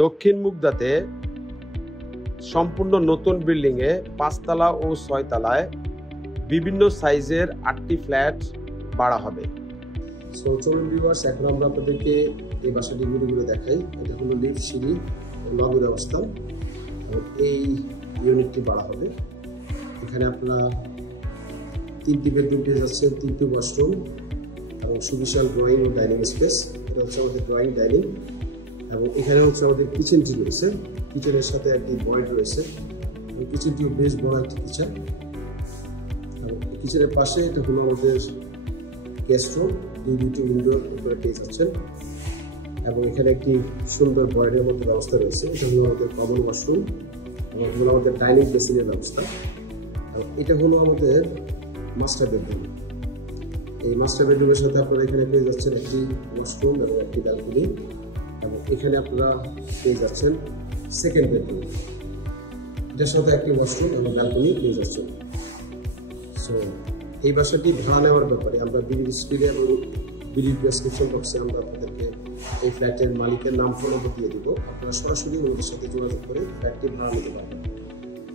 দক্ষিণ মুগদাতে সম্পূর্ণ নতুন বিল্ডিংয়ে 5 তলা ও 6 তলায় বিভিন্ন সাইজের 8টি ফ্ল্যাট বাড়া হবে। সো চলুন ভিউয়ার্স, এখন আমরা আপনাদেরকে এই বাসাটি ঘুরে দেখাই। এটা হলো লিফট, সিঁড়ি ও লবির অবস্থান। এই ইউনিটটি বাড়া হবে। এখানে আপনারা 3টি বেডরুম পেয়ে যাচ্ছেন, 3টি ওয়াশরুম এবং সুবিশাল ড্রয়িং ও ডাইনিং স্পেস। এটা হচ্ছে আমাদের ড্রয়িং ডাইনিং এবং এখানে হচ্ছে আমাদের কিচেনটি রয়েছে। কিচেনের সাথে একটি ভয়েড রয়েছে এবং কিচেনটিও বেশ বড় একটি কিচেন। এবং কিচেনের পাশে এটা হলো আমাদের গেস্ট রুম, দুটি উইন্ডোর উপরে পেয়ে যাচ্ছেন এবং এখানে একটি সুন্দর ভয়েডের মধ্যে ব্যবস্থা রয়েছে। এটা হলো আমাদের কমন ওয়াশরুম এবং হলো আমাদের ডাইনিং বেসিনের ব্যবস্থা। এবং এটা হলো আমাদের মাস্টার বেডরুম। এই মাস্টার বেডরুমের সাথে আপনারা এখানে পেয়ে যাচ্ছেন একটি ওয়াশরুম এবং একটি ব্যালকনি এবং এখানে আপনারা পেয়ে যাচ্ছেন সেকেন্ড বেডরুম। এটার সাথে একটি ওয়াশরুম এবং ব্যালকনি পেয়ে যাচ্ছেন। সো এই বাসাটি ভাড়া নেওয়ার ব্যাপারে আমরা ভিডিও স্ক্রিনে এবং ভিডিও ডেসক্রিপশন বক্সে আমরা আপনাদেরকে এই ফ্ল্যাটের মালিকের নাম ফোন নম্বর দিয়ে দিব। আপনারা সরাসরি ওদের সাথে যোগাযোগ করে ফ্ল্যাটটি ভাড়া নিতে পারবেন।